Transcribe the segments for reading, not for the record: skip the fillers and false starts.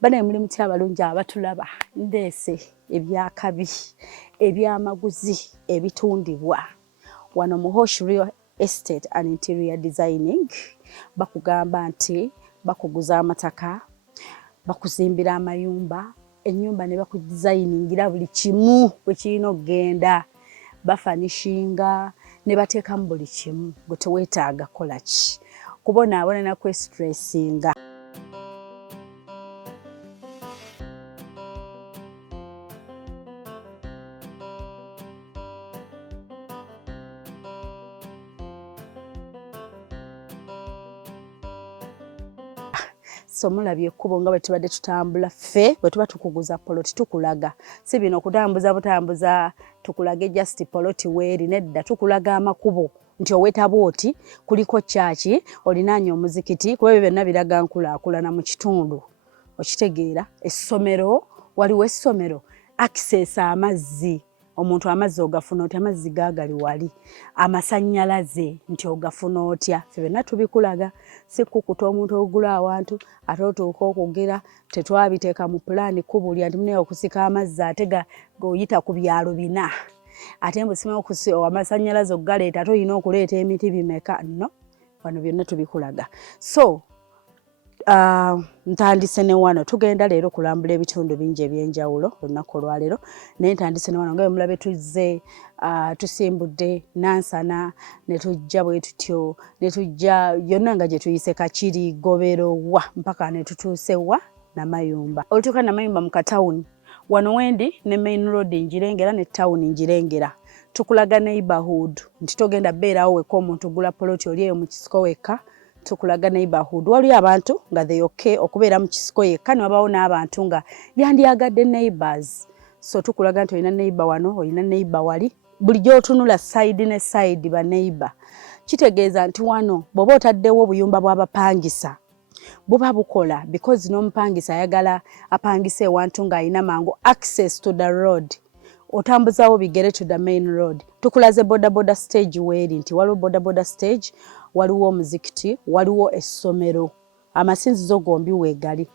bana mulimu kyabalungi abatulaba ndeese ebyakabi ebyamaguzi ebitundibwa wano mu Hosh Real Estate and Interior Designing. Bakugamba nti bakuguza amataka, bakuzimbira amayumba, ennyumba ne bakudesigningira buli kimu bwe kirina okugenda, bafanishinga ne bateekamu buli kimu gwe teweetaaga kola ki kubonaabona na kwestressinga. So mulabye ekkubo nga bwe tubadde tutambula ffe bwe tuba tukuguza poloti tukulaga si bino okutambuza butambuza tukulage just poloti weeri nedda tukulaga amakubo nti owetaba oti kuliko kyaki olinaanya omuzikiti kuba ebyo byonna biraga nkulaakulana mu kitundu okitegeera. Essomero waliwo essomero access amazzi omuntu amazzi ogafuna otya amazzi gaagali wali amasannyalaze nti ogafuna otya ffe byonna tubikulaga si kukuta omuntu ogula awantu ate otuuka okugira tetwabiteeka mu pulaani kubulya nti munaye okusika amazzi ate goyita ku byalo bina ate mbusima amasannyalaze okugaleeta ate olina okuleeta emiti bimeka no wano byonna tubikulaga. So ntandise ne wano tugenda leero kulambula ebitundu bingi ebyenjawulo olunaku olwaleero naye ntandise ne wano nga mulabe tuzze tusimbudde Nansana ne tujja bwe tutyo ne tujja yonna nga gye tuyise Kakiri Goberowa mpaka ne tutuuse wa Namayumba. Olutuuka Namayumba mu katawuni wano wendi ne main road njirengera ne town njirengera tukulaga neighborhood nti togenda beerawo weka omuntu gula poloti oli eyo mu kisiko weka tukulaga neighborhood waliyo abantu nga they okay okubeera mu kisiko yekka ne wabawo n'abantu nga yandyagadde neighbors. So tukulaga nti olina neighbor wano olina neighbor wali bulijjo otunula side ne side ba neighbor kitegeeza nti wano bw'oba otaddewo obuyumba bw'abapangisa buba bukola because n'omupangisa ayagala apangise ewantu ng'alina mangu access to the road otambuzawo bigere to the main road. Tukulaze boda stage weeri nti waliwo boda stage waliwo omuzikiti waliwo essomero amasinzizo gombi weegali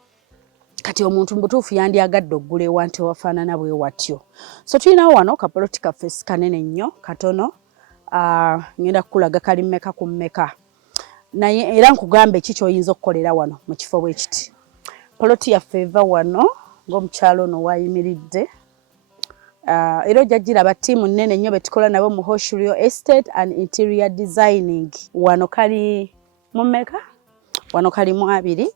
kati omuntu mbutuufu yandyagadde oggula ewantu ewafaanana bwe watyo. So tulinawo wano kapoloti kaffe kanene nnyo katono ngenda kukulaga kali mmeka ku mmeka naye era nkugambe ki ky'oyinza okukolera wano mu kifo bwe kiti. Poloti yaffe eva wano ng'omukyalo ono wayimiridde era ojja giraba ttiimu nnene nnyo betukola nabo mu Hosh Real Estate and Interior Designing. Wano kali mu mmeka? Wano kali mu 2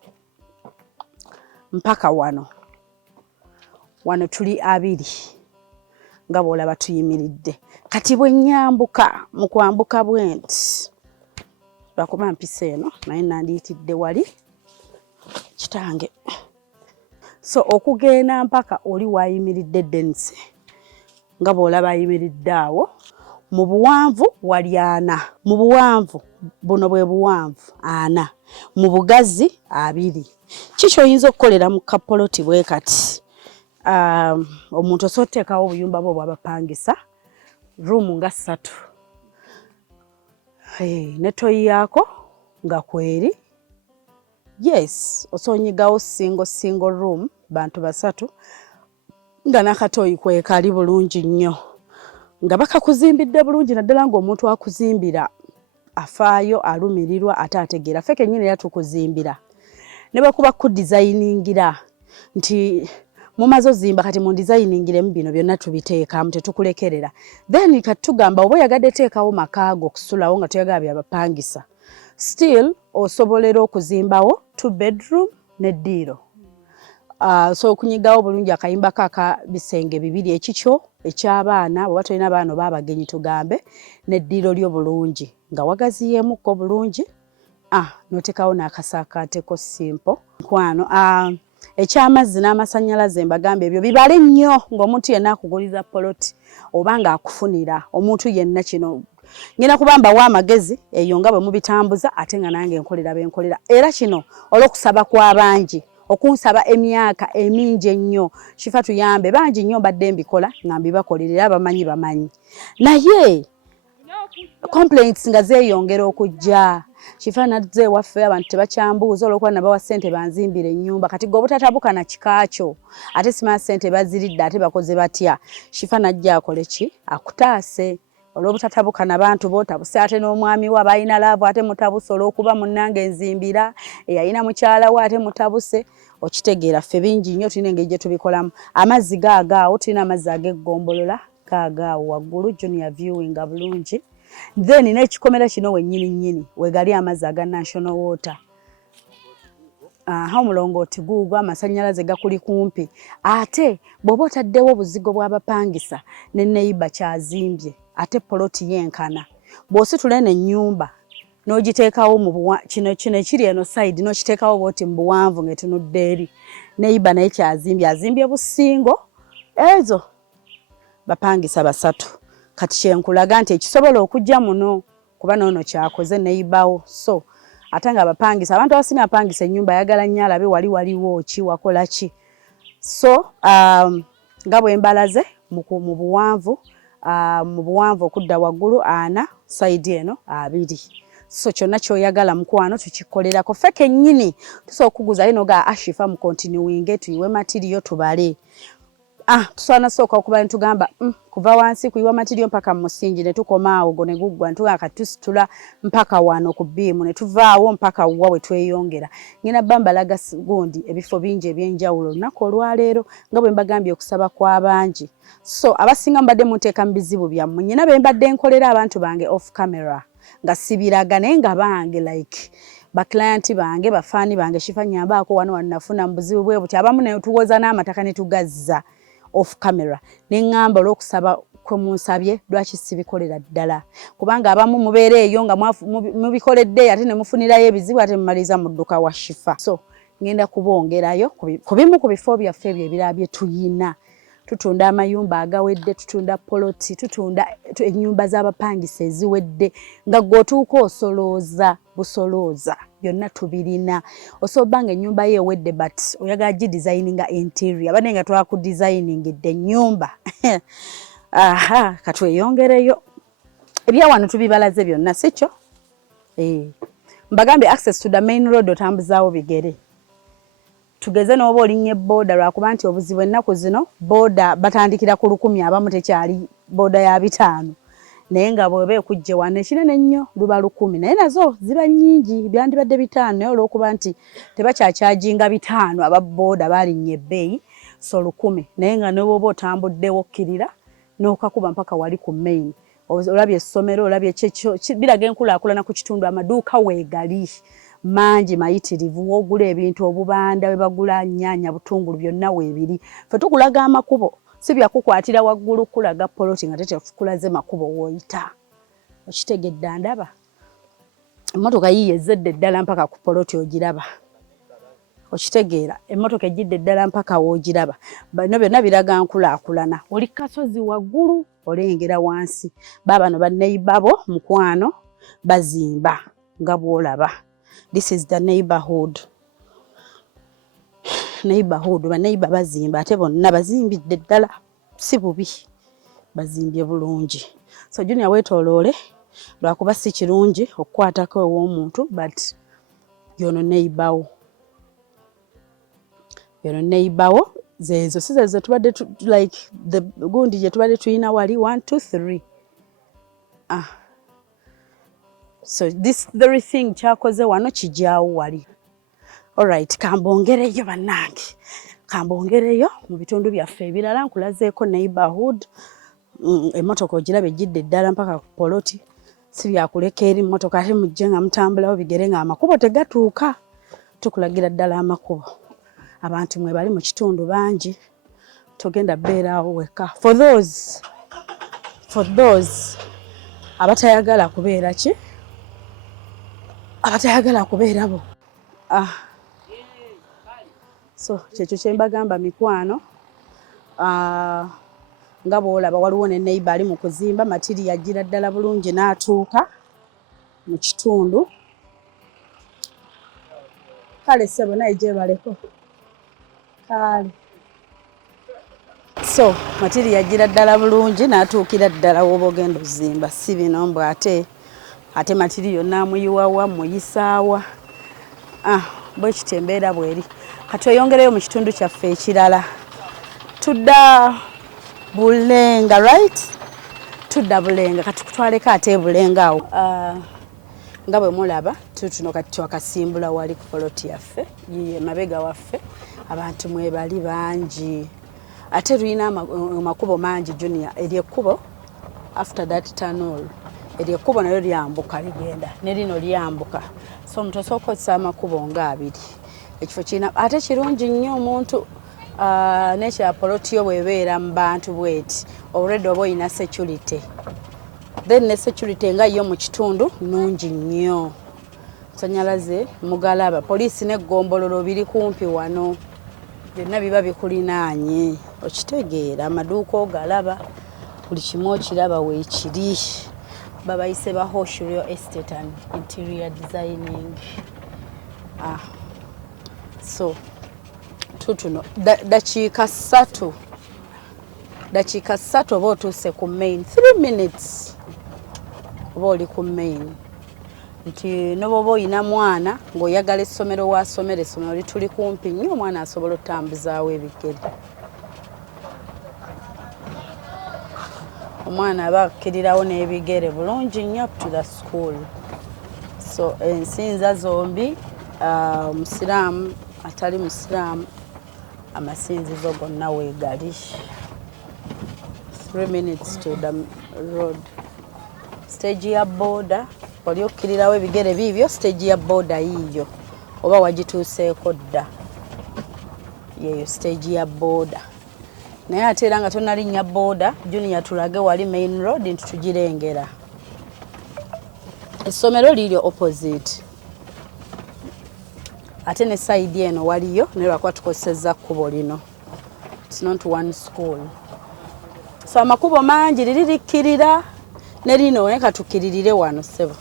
mpaka wano tuli 2 nga bw'olaba tuyimiridde. Kati bwe nnyambuka mu kwambuka bwenti lwakuba mpisa eno naye nandiyitidde wali kitange. So okugenda mpaka oli wayimiridde Denise nga bw'olaba ayimiridde awo mu buwanvu wali 4 mu buwanvu buno bwe buwanvu 4 mu bugazi 2. Kiki oyinza okukolera mu kapoloti bwe kati omuntu osoteekawo obuyumba bwo bw'abapangisa room nga 3 netoyiyaako nga kweri yes osonyigawo single room bantu 3 nga nakatoyi kwekali bulungi nnyo nga bakakuzimbidde bulungi naddala ng'omuntu akuzimbira afaayo alumirirwa ate ategeera ffe kennyini era tukuzimbira ne bwekuba kudesigningira nti mumaze ozimba kati mu designingiremu bino byonna tubiteekamu tetukulekerera then kati tugamba oba oyagadde teekawo makaago okusulawo nga toyagala byabapangisa still osobolera okuzimbawo 2 bedroom ne ddiiro. So okunyigawo bulungi akayimba kaka bisenge 2 ekikyo eky'abaana bwe batolina abaana oba abagenyi tugambe n'eddiiro lyo bulungi nga wagaziyeemukko bulungi n'oteekawo n'akasaakaateko simple nkwano. Eky'amazzi n'amasannyalaze mbagambe ebyo bibale nnyo ng'omuntu yenna akuguliza poloti oba ng'akufunira omuntu yenna kino ngenda kubamba wa amagezi eyo nga bwe mubitambuza ate nga nange enkolera benkolera era kino olw'okusaba kw'abangi okunsaba emyaka emingi ennyo Shifah tuyambe bangi nnyo mbadde mbikola nga mbibakolerera bamanyi naye complaints nga zeeyongera okujja Shifaa nazze waffe abantu tebakyambuuza olwokuba nabawa ssente banzimbire ennyumba kati gwe obutatabuka na kikaacho ate simanyi ssente baziridde ate bakoze batya. Shifaa najja akole ki akutaase olw'obutatabuka n'abantu b'otabuse ate n'omwami we abalina laavu ate mutabuse olw'okuba munnange nzimbira eyalina mukyala we ate mutabuse okitegeera ffe bingi nnyo tulina engeri gye tubikolamu. Amazzi gaagaawo tulina amazzi ag'eggombolola gaagaawo waggulu junior viewing bulungi. Then n'ekikomera kino wennyini wegali amazzi aga national water. Omulongooti guugwo amasannyalaze gakuli kumpi. Ate bw'oba otaddewo obuzigo bw'abapangisa ne neighbour kyazimbye ate poloti yenkana bw'ositula eno ennyumba n'ogiteekawo mu kino ekiri eno side n'okiteekawo bw'oti mu buwanvu ng'etunudde eri neighbour naye kyazimbye azimbye busingo ezo bapangisa basatu. Kati kyenkulaga nti ekisobola okujja muno kuba noono kyakoze neighbour so ate nga abapangisa abantu abasinga apangisa ennyumba ayagala nnyo alabe waliwo ki wakola ki. So nga bwe mbalaze mu buwanvu okudda waggulu 4 side eno 2. So kyonna kyoyagala mukwano tukikolerako ffe kennyini tusobola okuguza ino ga Shifaa mu continuing tuyiwe material tubale. Tusaana sooka okuba ntugamba kuva wansi kuyiwa material mpaka mu musingi ne tukoma awo go ne guggwa ntuga katusitula mpaka wano ku biimu ne tuvaawo mpaka wa we tweyongera. Ngina bambalaga gundi ebifo bingi ebyenjawulo lunaku olwaleero nga bwe mbagambye okusaba kw'abangi. So abasinga mbadde muteeka mu bizibu byammwe nnyina be mbadde nkolera abantu bange off camera nga sibiraga naye nga bange like baklayenti bange bafaani bange Shifaa nyambaako wano nafuna mu buzibu bwe buti abamu ne tuwoza n'amataka ne tugazza off camera neŋŋamba olw'okusaba kwe munsabye lwaki sibikolera ddala kubanga abamu mubeera eyo nga mubikoledde ate ne mufunirayo ebizibu ate mumaliza mu dduka wa Shifaa. So ngenda kubongerayo ku bimu ku bifo byaffe ebyo ebirala bye tuyina. Tutunda amayumba agawedde, tutunda poloti, tutunda ennyumba z'abapangisa eziwedde nga gw'otuuka osolooza busolooza byonna tubirina. Osobola nga ennyumba ye ewedde but oyagala gidesigninga interior abadde nga twakudesigningidde ennyumba katweyongereyo ebya wano tubibalaze byonna sikyo. Mbagambye access to the main road otambuzaawo bigere. Tugeze n'oba olinnye boda lwakuba nti obuzibu ennaku zino boda batandikira ku 100 abamu tekyali boda ya 5 naye nga bw'oba ekujje wano ekinene nnyo luba 10 naye nazo ziba nnyingi byandibadde 5 naye olw'okuba nti tebakyakyajinga 5 aba boda balinnye ebbeeyi so 10 naye nga ne bw'oba otambuddewo okkirira n'okakuba mpaka wali ku main olabye essomero olabye biraga enkulaakulana ku kitundu amaduuka weegali mangi mayitirivu ogula ebintu obubanda we bagula nnyaanya butungulu byonna weebiri ffe tukulaga amakubo si byakukwatira waggulu kulaga poloti nga tetekulaze makubo w'oyita okitegedde ndaba emmotoka yiye ezzedde ddala mpaka ku poloti ogiraba okitegeera emmotoka ejjidde ddala mpaka woogiraba bino byonna biraga nkulaakulana oli kasozi waggulu olengera wansi baabano banneibabo mukwano bazimba nga bw'olaba. This is the neighborhood. Baneighbor bazimba ate bonna bazimbidde ddala si bubi bazimbye bulungi. So junior weetooloole lwakuba si kirungi okukwatako ew'omuntu but yono neighbor zeezo si zezo tubadde like the gundi gye tubadde tulina wali 1 2 3 so this very thing kyakoze wano kijaawo wali. Alright, kambongereyo bannange kambongereyo mu bitundu byaffe ebirala nkulazeeko neighborhood. Emmotoka ogiraba ejjidde ddala mpaka ku poloti si byakuleka eri mmotoka ate mujje nga mutambulawo bigere nga amakubo tegatuuka tukulagira ddala amakubo. Abantu mwe bali mu kitundu bangi togenda beeraawo weka for those abatayagala kubeera ki abatayagala kubeerabo. So kyekyo kye mbagamba mikwano nga bw'olaba waliwo ne neighbor ali mu kuzimba matiri yagira ddala bulungi n'atuuka mu kitundu. Kale ssebo naye gyebaleko kale so matiri yagira ddala bulungi n'atuukira ddala w'oba ogenda ozimba si bino mbw ate ate matiriyo namuyiwawa muyisaawa bwe kitembeera bweri kati oyongereyo mu kitundu kyaffe ekirala tudda Bulenga right tudda Bulenga kati kutwaleko ate Bulenga awo nga bwe mulaba tutuno kati twakasimbula wali ku poloti yaffe yiye mabega waffe abantu mwebali bangi ate luyina amakubo mangi junior eryekkubo after that tunnel eryekkubo nayo lyambuka ligenda ne lino lyambuka so omuntu osooka okozesa amakubo nga abiri ekifo kirina ate kirungi nnyo omuntu nekya poloti yo bwebeera mu bantu bweti already oba oyina security then ne security nga yo mu kitundu nungi nnyo sanyalaze mugalaba poliisi n'eggombololo biri kumpi wano byonna biba bikulinaanye okitegeera amaduuka ogalaba buli kimu okiraba weekiri babayise ba Hoshulio Estate and Interior Designing so tutuno dakiika 3 oba otuuse ku main 3 minutes oba oli ku main nti noboba oyina mwana ng'oyagala essomero wasomera essomero lituli kumpi nnyo omwana asobola otambuzaawo ebigere omwana aba akkirirawo n'ebigere bulungi nnyo up to the school so ensinza zombi omusiraamu atali musiraamu amasinzizo gonna weegali 3 minutes to the road stage ya boda oli okkirirawo ebigere biibyo stage ya boda yiyo oba wagituuseeko dda yeyo stage ya boda naye ate era nga tonalinnya boda junior tulage wali main road nti tugirengera essomero liryo opposite ate ne side eno waliyo naye lwakuba tukozesezza kkubo lino it's not one school so amakubo mangi liririkkirira ne lino naye katukiririre wano sebo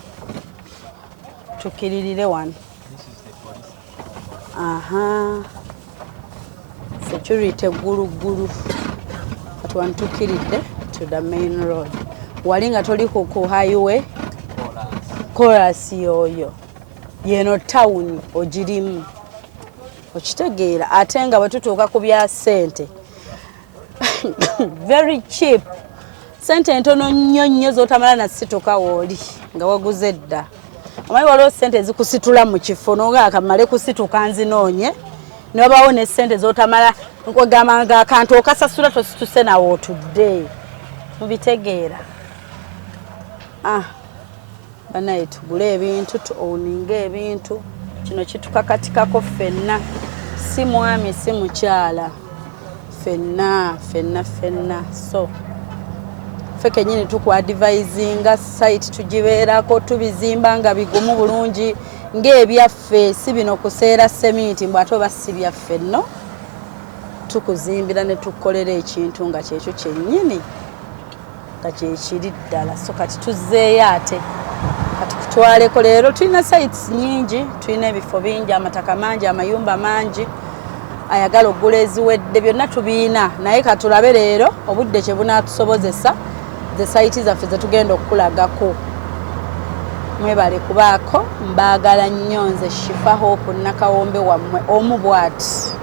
tukiririre wano security gulu kati wano tukiridde to the main road wali nga toli ku highway chorus yoyo yeno town ogirimu okitegeera ate nga bwe tutuuka ku bya ssente very cheap sente entono nnyo z'otamala nasituka wooli nga waguze dda omanyi waliwo sente zikusitula mu kifo noga akamale kusituka nzinoonye ne wabaawo ne sente z'otamala nkugamba nga akantu okasasula tosituse nawo otudde mubitegeera banaye tugule ebintu tuowninga ebintu kino kitukakatikako ffenna si mwami si mukyala ffenna so ffe kennyini tukwadvisinga site tugibeerako tubizimba nga bigumu bulungi ng'ebyaffe si bino kuseera seminti mbw ate oba si byaffe nno tukuzimbira ne tukolera ekintu nga kyekyo kyennyini nga kyekiri ddala so kati tuzzeeyo ate kati kutwaleko leero tulina sites nyingi tulina ebifo bingi amataka mangi amayumba mangi ayagala oggula eziwedde byonna tubiina naye katulabe leero obudde kye bunaatusobozesa the site zaffe ze tugenda okukulagako mwebale kubaako mbaagala nnyo nze Shifah Hope nakawombe wammwe omu bw'ati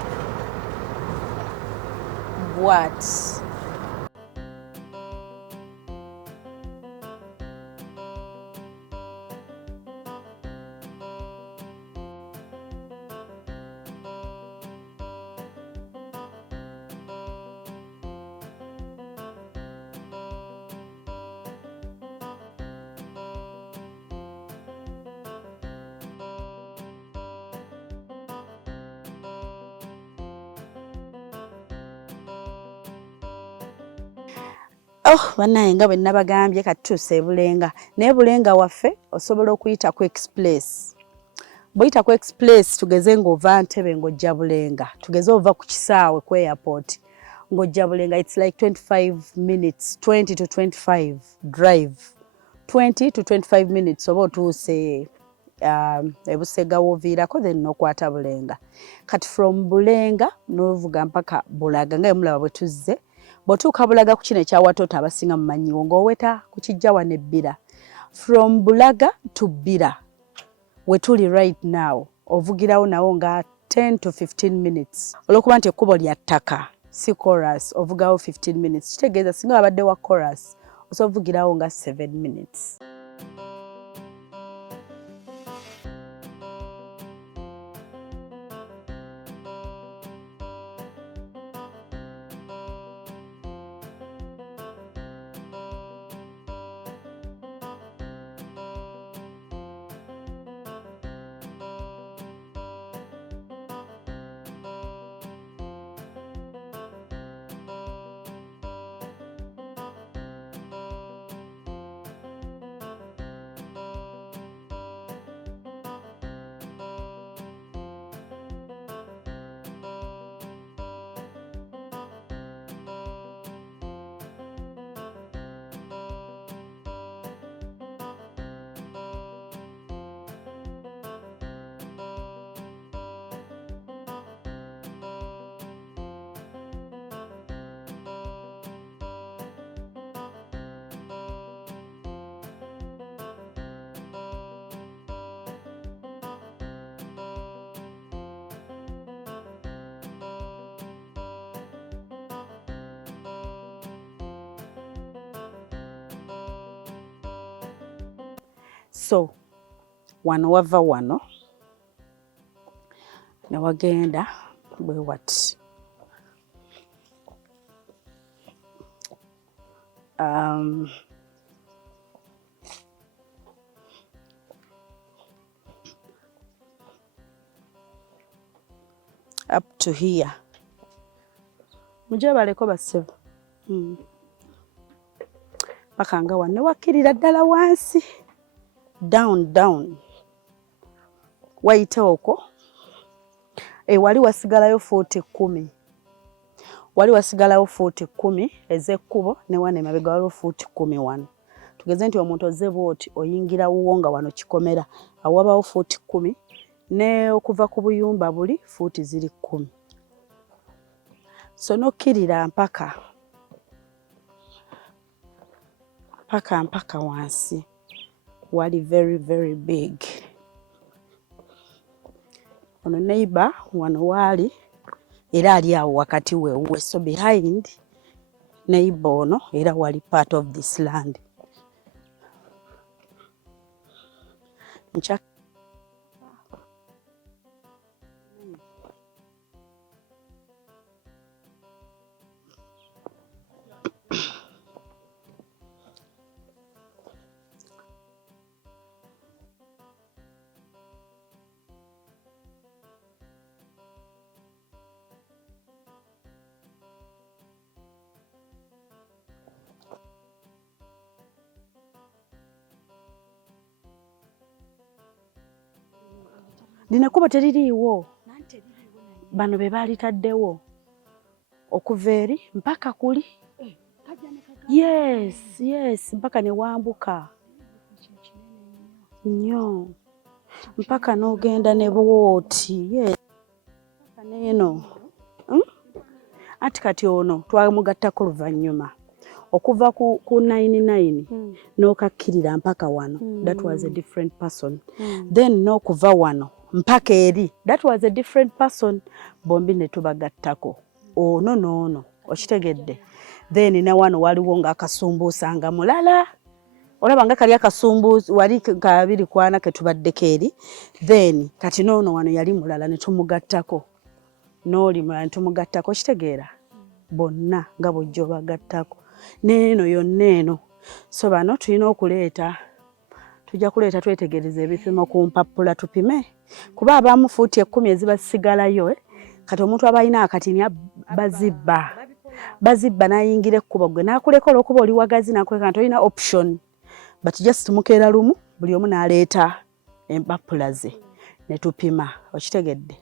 banaye nga bwe nabagambye kati tuuse Bulenga naye Bulenga waffe osobola okuyita ku express bw'oyita ku express tugeze ng'ova Ntebe ng'ojja Bulenga tugeze ova ku kisaawe ku airport ng'ojja Bulenga it's like 25 minutes 20 to 25 drive 20 to 25 minutes oba otuuse Ebusega w'oviirako then n'okwata Bulenga kati from Bulenga n'ovuga mpaka Bulaga nga mulaba bwe tuzze bw'otuuka Bulaga ku kino ekyawatoota abasinga mumanyiwo ng'oweta ku kijja wano ebbira from Bulaga to Bira wetuli right now ovugirawo nawo nga 10 to 15 minutes olwokuba nti ekkubo lya ttaka si chorus ovugawo 15 minutes kitegeeza singa wabadde wa chorus osovugirawo nga 7 minutes. So wano wava wano ne wagenda bwe wati up to here muje baleko basebo bakanga wanne wakirira ddala wansi down wayite okwo wali wasigalayo 40 wali wasigalayo 40 ezekkubo ne wane mabega waliwo 40 tugeze nti omuntu ozze bwoti oyingira wuwo nga wano kikomera awabawo 40 ne okuva ku buyumba buli fuuti ziri 10 so nokkirira mpaka wansi wali very big. Ono neighbor wano wali era ali awo wakati we so behind neighbor ono era wali part of this land. Lino kuba teririiwo bano be balitaddewo okuva eri mpaka kuli yes mpaka ne wambuka nnyo mpaka n'ogenda ne bwoti yes mpaka neeno ati kati ono twamugattako luvannyuma okuva ku 99 n'okakkirira mpaka wano that was a different person then n'okuva wano mpaka eri that was a different person bombi ne tubagattako ono n'ono okitegedde then ne wano waliwo ng'akasumbuusa nga mulala olaba nga kali akasumbuusa wali kabiri kwana ke tubaddeko eri then kati n'ono wano yali mulala ne tumugattako n'oli mulala ne tumugattako okitegeera bonna nga bw'ojja obagattako neeno yonna eno so bano tulina okuleeta tujja kuleeta twetegereza ebipimo ku mpapula tupime kuba abamu fuuti 10 ezibasigalayo kati omuntu aba alina akatini bazibba n'ayingira ekkubo gwe n'akuleka olw'okuba oli wagazi n'akuleka nti olina option but just mukeera lumu buli omu n'aleeta empapula ze ne tupima okitegedde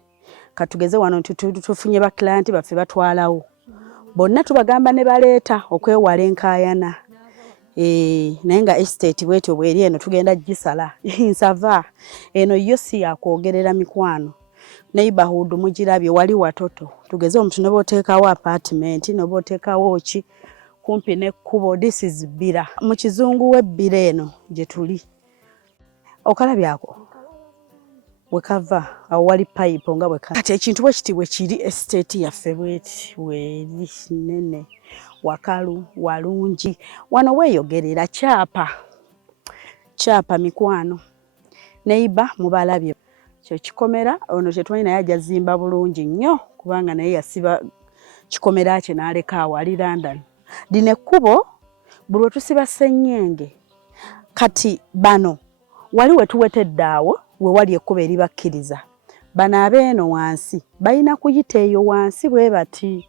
katugeze wano tufunye ba client baffe batwalawo bonna tubagamba ne baleeta okwewala enkaayana naye nga estate bwetyo bweri eno tugenda gisala nsava eno yo si yakwogerera mikwano neighborhood mugirabye wali watoto tugeze omuntu noba oteekawo apartment noba oteekawo ki kumpi n'ekkubo. This is Bira. Mu kizungu w'ebbira eno gye tuli. Okalabyako? Wekava awo wali payipo nga bweka. Kati ekintu bwe kiti bwe kiri estate yaffe bweti weri nene wakalu walungi. Wano weeyogerera kyapa mikwano. Neiba mubalabye. Kyo kikomera ono kye twali naye ajja zimba bulungi nnyo kubanga naye yasiba kikomera kye n'aleka awo ali London. Lino ekkubo buli tusiba ssenyenge kati bano wali wetuwetedde awo we wali ekkubo eribakkiriza bano abeeno wansi balina kuyita eyo wansi bwe bati.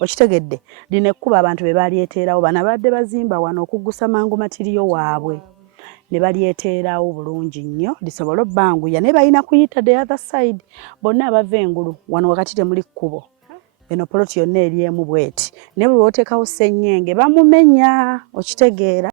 Okitegedde? Lino ekkubo abantu be balyeteerawo bano abadde bazimba wano okuggusa mangu matiriyo waabwe ne balyeteerawo bulungi nnyo lisobole obbanguya naye balina kuyita the other side. Bonna abava engulu wano wakati temuli kkubo. Eno poloti yonna eri emu bweti naye buli lw'oteekawo ssenyenge bamumenya. Okitegeera?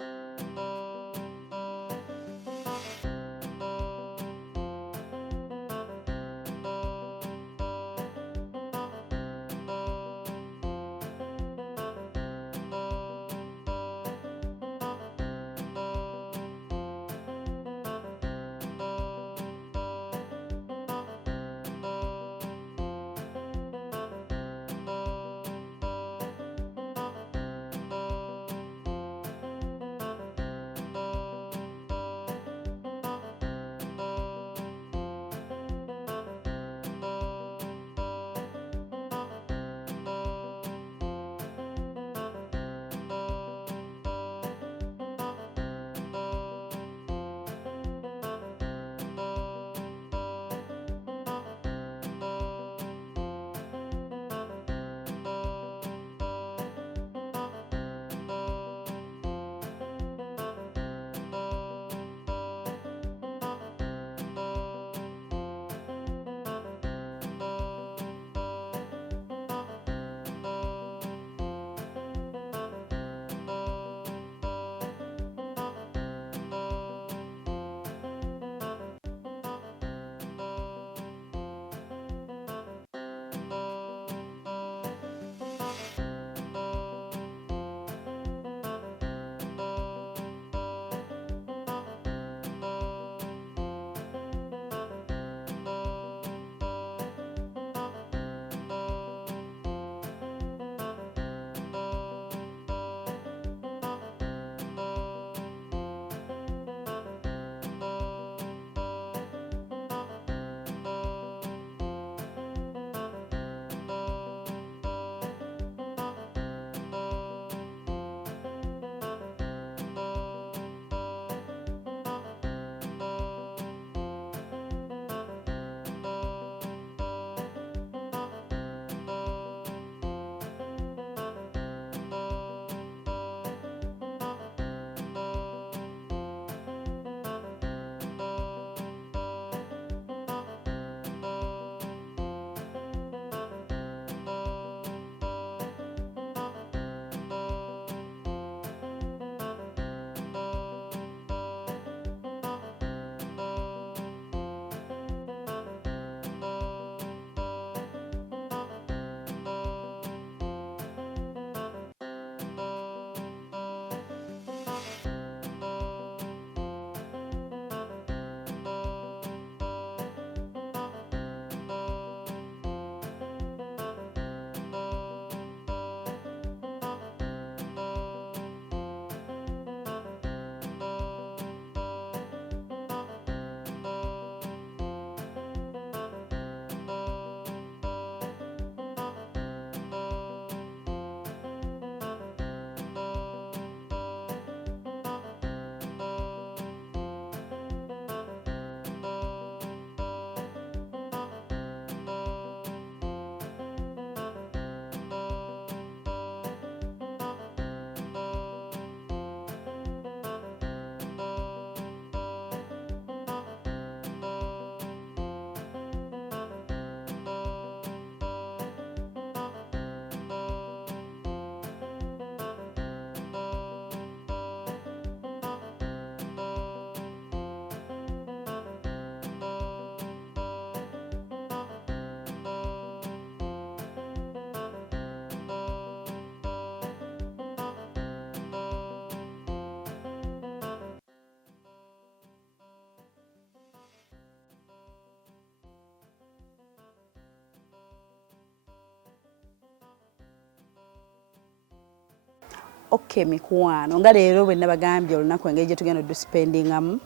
Okay mikwano nga leero bwe nabagambye olunaku engeri gye tugenda oduspendingamu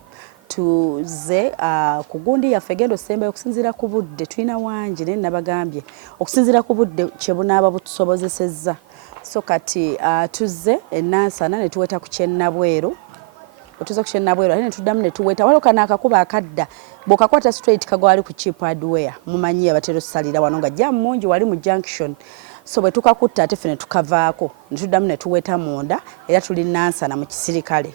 tuze ku gundi yaffe genda osembayo okusinziira ku budde tulina wangi naye nabagambye okusinziira ku budde kye bunaaba butusobozesezza so kati tuzze enansana ne tuweta ku kyennabweru otuze ku kyennabweru ate ne tuddamu ne tuweta waliwo kana akakuba akadda bw'okakwata straight kagwali ku cheap hardware mumanyi abatera osalira wano nga jjamu mungi wali mu junction so bwe tukakutta ate ffe ne tukavaako ne tuddamu ne tuweta munda era tuli nansana mu kisirikale.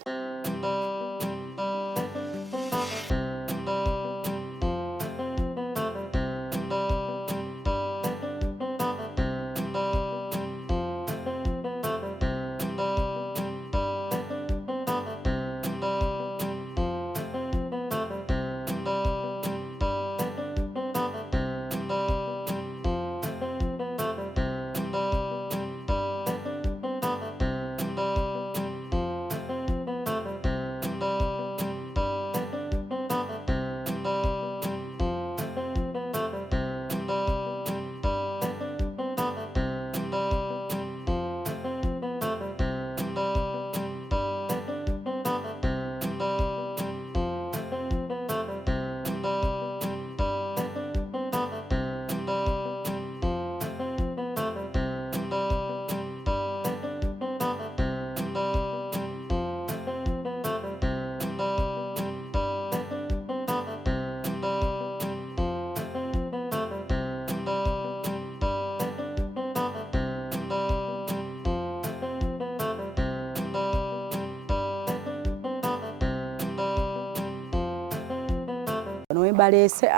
Balese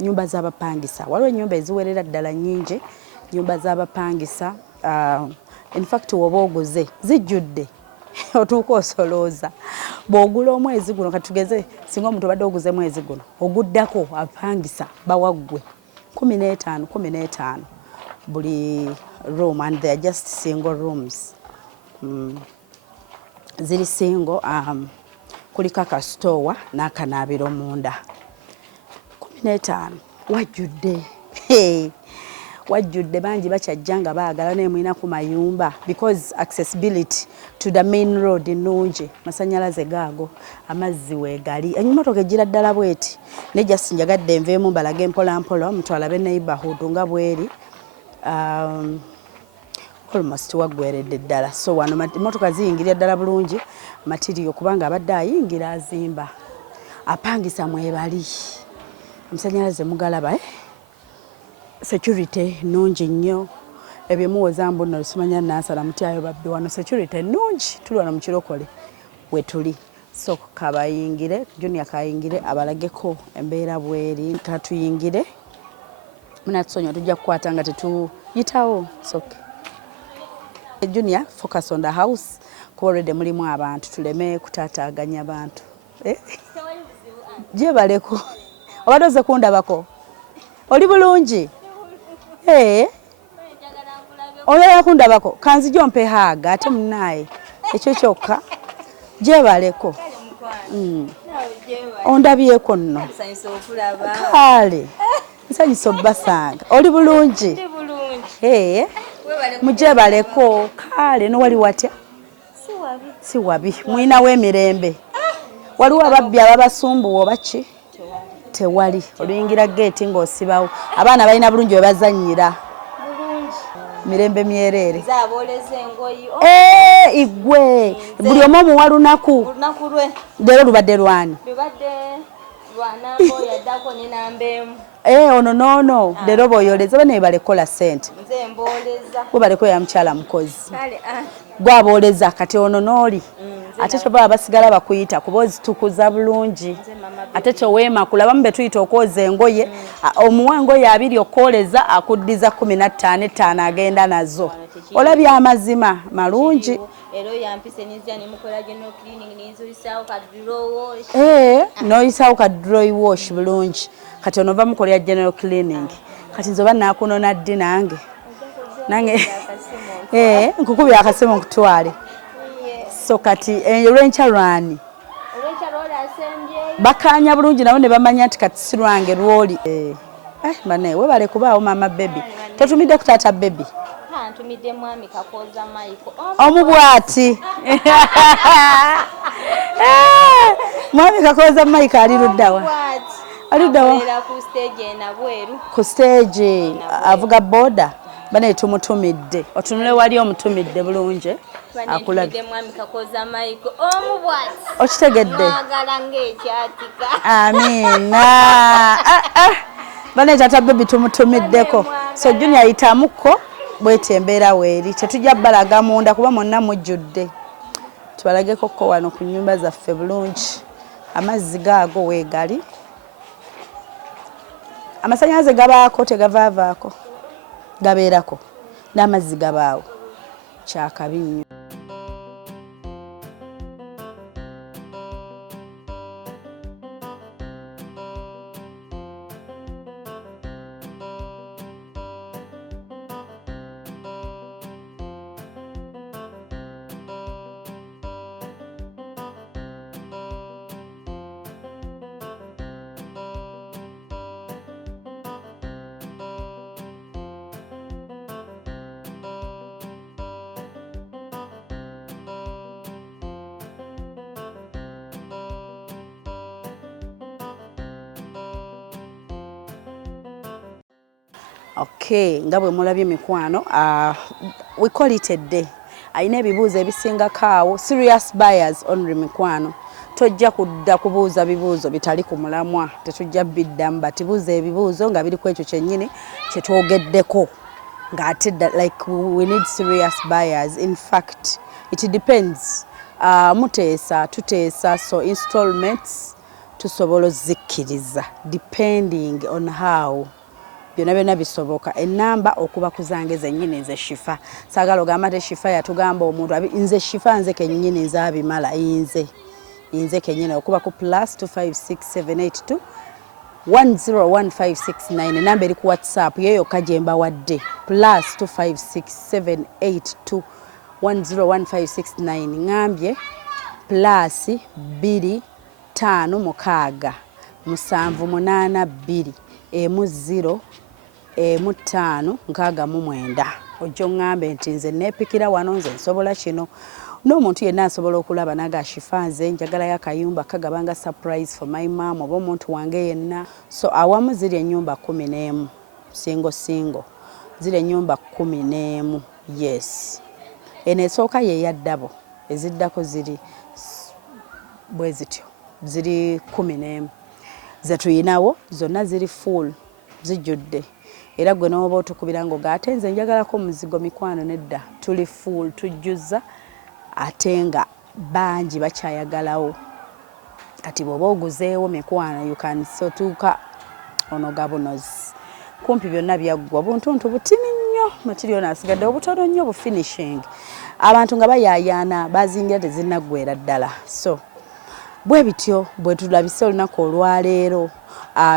nyumba z'abapangisa waliwo ennyumba eziwerera ddala nnyingi nyumba z'abapangisa in fact woba oguze zijjudde otuuka osolooza bw'ogula omwezi guno katugeze singa omuntu obadde oguze mwezi guno oguddako apangisa bawaggwe 15 buli room and they are just single rooms ziri single kuliko akasitowa n'akanaabiro munda 15 wajjudde bangi bakyajja nga baagala naye mulina ku mayumba because accessibility to the main road nnungi masannyalaze gaago amazzi weegali emmotoka ejjira ddala bweti ne just njagadde enveemu balage mpolampola omuntu alabe neighborhood nga bweri almost waggweredde ddala so wano emmotoka ziyingirira ddala bulungi material kubanga abadde ayingira azimba apangisa mwebali omusanyalaze mugalaba security nungi nnyo ebyo muwoza mbuno lusimanya nansala mutyayo babbi wano security nungi tuli wano mu kirokole we tuli so kabayingire junior kayingire abalageko embeera bweri katuyingire munatusonyiwa tujja kukwata nga tetuyitawo soke junior focus on the house kuba already mulimu abantu tuleme kutaataaganya abantu gye baleko obadde oze kundabako oli bulungi oyala kundabako kanzijjo mpe haaga ate munaaye ekyo kyokka gye baleko ondabyeko nno kale nsanyisa obbasanga oli bulungi mugye baleko kale nowali watya si wabi mwinawo emirembe waliwo ababbi ababasumbuwa oba ki tewali oluyingira geeti ng'osibawo abaana balina bulungi we bazannyira mirembe myereere igwe buli omu omuwa lunaku leero lubadde lwani ono noono leero b'oyoleza bane balekola ssente we baleko ya mukyala mukozi gwabooleza kati ono n'oli ate kyo baba basigala bakuyita kuba ozitukuza bulungi ate kyo weema kulabamu be tuyita okwoza engoye omuwa engoye 2 okwoleza akuddiza 15 agenda nazo olabye amazima malungi n'oyisaawo ka dry wash bulungi kati ono ova mukolera general cleaning kati nze oba naakunona ddi nange nkukubya akasimu nkutwale so kati olwenkya lwani bakanya bulungi nabo ne bamanya nti kati si lwange lwoli bane webale kubaawo mama baby totumidde ku taata baby antumidde mwami Kakooza Michael omubwati mwami Kakooza Michael ali luddawa ku stage enabweru ku stage avuga boda bane tumutumidde otunule wali omutumidde bulungi akulabye mwami Kakooza Michael omubwati okitegedde mwagala ng'ekyatika amina bane tata baby tumutumiddeko so Junior ayitamuko bwete embeera weeri tetujja balaga munda kuba monna mujjudde tubalageko ko wano ku nnyumba zaffe bulungi amazzi gaago weegali amasannyalaze gabaako tegavaavaako gabeerako n'amazzi gabaawo kyakabi nnyo. Okay, nga bwe mulabye mikwano, we call it a day. Ayina ebibuuzo ebisingako awo, serious buyers only mikwano. Tojja kudda kubuuza bibuuzo bitali ku mulamwa, tetujja biddamu batibuuza ebibuuzo nga biri ku ekyo kyennyini kye twogeddeko. Ng'ate like we need serious buyers. In fact, it depends. Muteesa, tuteesa, so installments tusobola ozikkiriza depending on how byonna bisoboka. Enamba okuba kuzange zennyini nze Shifah. Saagala ogamba te Shifah yatugamba omuntu nze Shifah nze kennyini nze abimala inze kennyini okuba ku +2567821015669 enamba eri ku WhatsApp yeyo yokka gye mbawadde +2567821015669 ngambye +257672 0 ojjo ngambe nti nze neepikira wano nze nsobola kino n'omuntu yenna asobola okulaba naga Shifah nze njagalayo akayumba kagabanga surprise for my mom oba omuntu wange yenna. So awamu ziri ennyumba 11 singo ziri ennyumba 11 yes. Eno esooka ye yaddabo eziddako ziri bwe zityo ziri 11 ze tuyinawo zonna ziri full zijjudde. Era gwe n'oba otukubira ng'ogaate nze njagalako muzigo mikwano nedda tuli full tujjuza ate nga bangi bakyayagalawo. Kati bw'oba oguzeewo mikwano you can sotuuka onoga bunozi kumpi byonna byaggwa buntuntu butini nnyo material naasigadde obutono nnyo bufinishing abantu nga bayaayaana bazingira tezinnaggwera ddala. So bwe bityo bwe tulabise olunaku olwaleero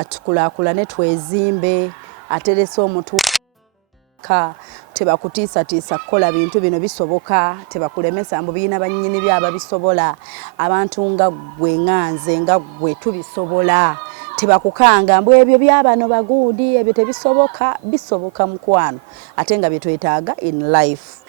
tukulaakulane twezimbe aterese omutu tebakutiisatiisa kukola bintu bino bisoboka tebakulemesa mbu biina bannyini byaba bisobola abantu nga gwe nganze nga gwe tubisobola tebakukanga mbu ebyo byabano bagundi ebyo tebisoboka bisoboka mukwano ate nga byetwetaaga in life.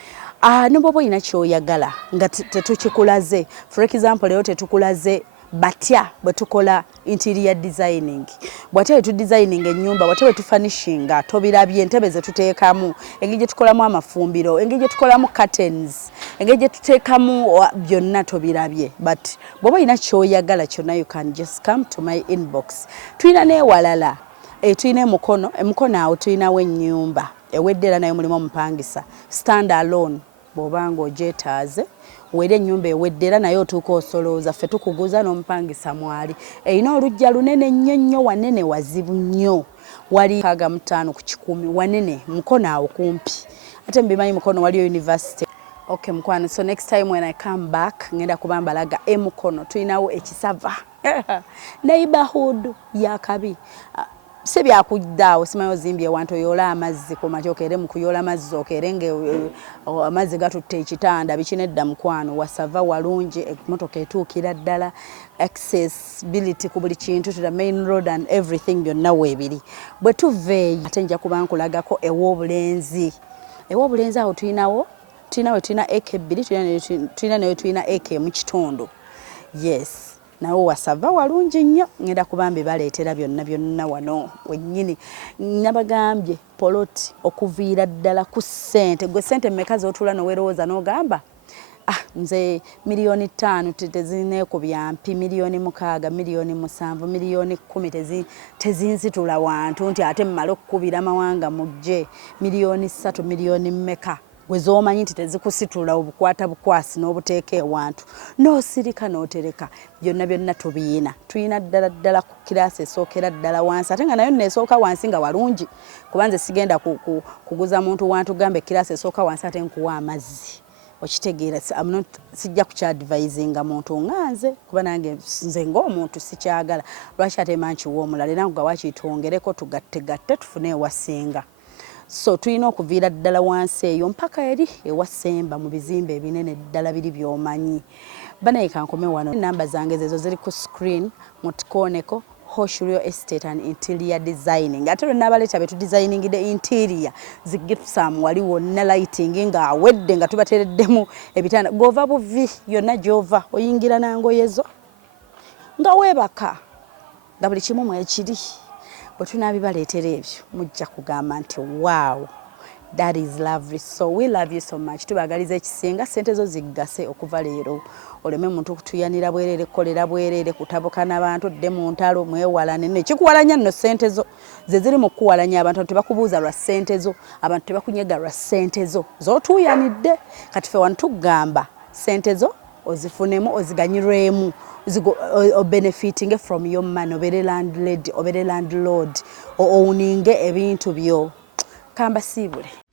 Noboba olina kyoyagala nga tetukikulaze for example leero tetukulaze batya bwe tukola interior designing bwate bwe tudesigning ennyumba bwate bwe tufanishinga tobirabye entebe ze tuteekamu engeri gye tukolamu amafumbiro engeri gye tukolamu curtains engeri gye tuteekamu byonna tobirabye but bw'oba olina kyoyagala kyonna you can just come to my inbox. Tulina n'ewalala tulina emukono awo tulinawo ennyumba ewedde era nayo mulimu omupangisa stand alone bw'oba ng'ogyetaaze wera ennyumba ewedde era naye otuuka osolooza ffe tukuguza n'omupangisa mwali erina olujja lunene nnyo nnyo wanene wazibu nnyo wali 5 ku 10 wanene mukono awo kumpi ate mbimanyi mukono waliyo university. Okay mukwano, so next time when I come back ngenda kuba mbalaga emukono tulinawo ekisava neighborhood yakabi se byakuddaawo simanyi ozimbye wantu oyoola amazzi ku makya okeere mu kuyoola amazzi okeere amazzi gatutte ekitanda bikinedda mukwano wasava walungi emmotoka etuukira ddala accessibility ku buli kintu to the main road and everything byonna weebiri bwe tuveeyo ate nja kuba nkulagako ew'obulenzi ewa obulenzi awo tulinawo tulina eke 2 tulina eke mu kitundu. Yes, nawo wasava walungi nnyo. Ngenda kubambi baleetera byonna wano wennyini. Nabagambye poloti okuviira ddala ku ssente. Gwe ssente mmeka z'otuula n'owerowooza n'ogamba nze miliyoni 5 tezineekubya mpi, miliyoni 6, miliyoni 7, miliyoni 10 tezinsitula wantu nti ate mmale okukubira mawanga mujje, miliyoni 3, miliyoni mmeka gwe z'omanyi nti tezikusitula obukwata bukwasi n'obuteeka ewantu n'osirika n'otereka byonna tubiina. Tuyina ddala ku kiraasi esookera ddala wansi, ate nga nayo neesooka wansi nga walungi, kuba nze sigenda kuguza muntu wantu gambe kiraasi esooka wansi ate nkuwa amazzi. Okitegeera sijja kukyadvisinga muntu nganze, kuba nange nze ng'omuntu sikyagala. Lwaki ate mankiwa omulala era nga wakitwongereko tugatte tufune ewasinga. So tulina okuviira ddala wansi eyo mpaka eri ewasemba mu bizimbe ebinene ddala biri by'omanyi. Banaye kankome wano. Namba zange zezo ziri ku screen mutukooneko. Real Estate and Interior Designing. Ate n'abaleeta betu designing the interior. Zigipsam waliwo na lighting nga awedde nga tubatereddemu ebitanda. Gova buvi yonna gy'ova oyingira nangoyezo nga weebaka nga buli kimu mwekiri. Bwe tunaabibaleetera ebyo mujja kugamba nti wow, that is lovely. So we love you so much. Tubagaliza ekisinga ssente zo ziggase okuva leero. Oleme muntu kutuyanira bwerere, kolera bwerere, kutabuka n'abantu dde mu ntalo mwewalane. Nekikuwalanya nno ssente zo ze ziri mu kuwalanya abantu tebakubuuza lwa ssente zo, abantu tebakunyega lwa ssente zo. Z'otuuyanidde kati ffe wano tugamba ssente zo ozifunemu oziganyirwemu benefiting from your money, obere landlady, obere landlord, owning ebintu byo. Kamba siibule.